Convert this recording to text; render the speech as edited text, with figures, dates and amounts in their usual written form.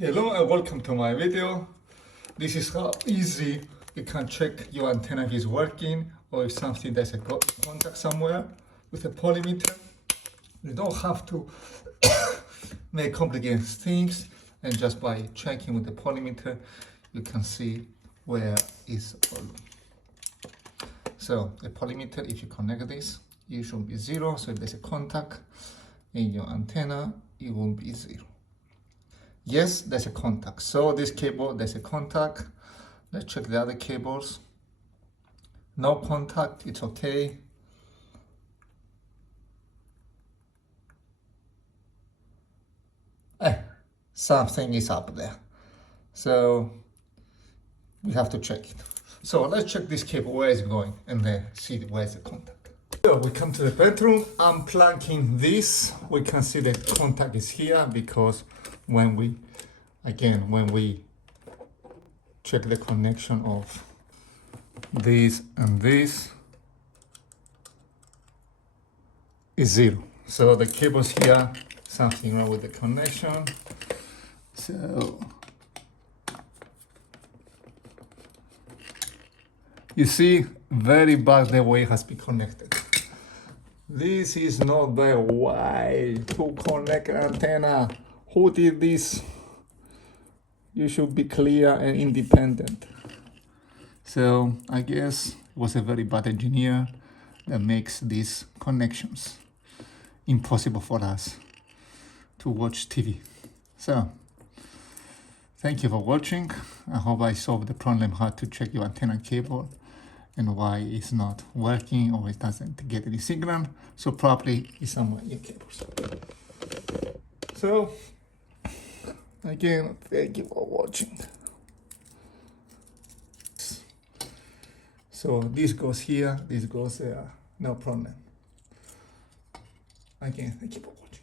Hello and welcome to my video. This is how easy you can check your antenna is working, or if something there's a contact somewhere with a polymeter. You don't have to make complicated things, and just by checking with the polymeter you can see where is the problem. So the polymeter, if you connect this, it should be 0. So if there's a contact in your antenna, it won't be 0. Yes, there's a contact. So this cable, there's a contact. Let's check the other cables. No contact, it's okay. Something is up there. So we have to check it. So let's check this cable, where is it going, and then see where's the contact. So we come to the bedroom, I'm plugging this. We can see the contact is here because when we check the connection of this and this is 0. So the cable's here, something wrong with the connection. So you see, very bad the way it has been connected. This is not the way to connect an antenna. Who did this? You should be clear and independent. So I guess it was a very bad engineer that makes these connections impossible for us to watch TV. So thank you for watching. I hope I solved the problem how to check your antenna cable and why it's not working or it doesn't get any signal. So probably it's somewhere in your cables. So again, thank you for watching. So this goes here, this goes there, no problem. Again, thank you for watching.